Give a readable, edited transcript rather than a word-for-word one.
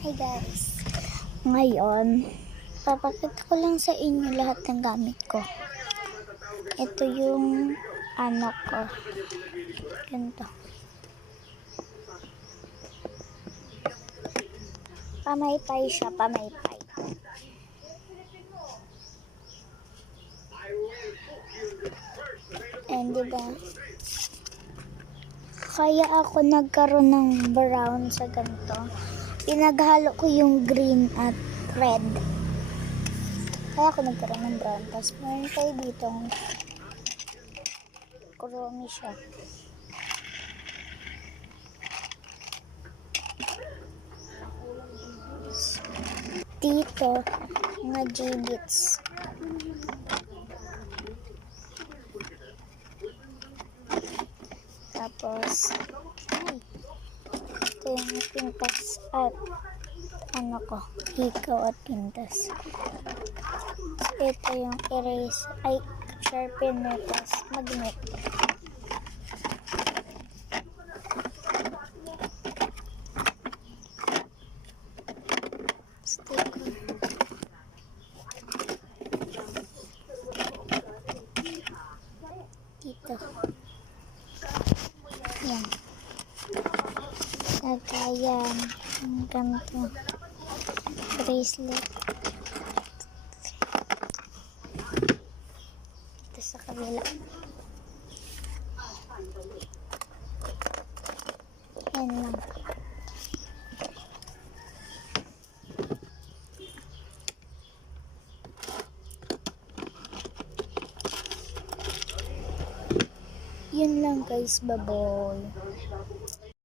Hi guys, ngayon papakita ko lang sa inyo lahat ng gamit ko. Ito yung anak ko, ganito, pamaypay siya, pamaypay. And diba, kaya ako nagkaroon ng brown sa ganito. Pinaghalo ko yung green at red. Kaya ako nagkaroon ng brown. Tapos meron tayo ditong kurumi siya. Dito, mga J-bits. Tapos, ito yung pintas at ano ko, hikaw at pintas. Ito yung erase, ay, sharpener plus magnet. Sticker. Dito. Yan. Nagayan. Ang ganito. Bracelet. Dito sa kabila. Yan lang. Yun lang guys, baboy.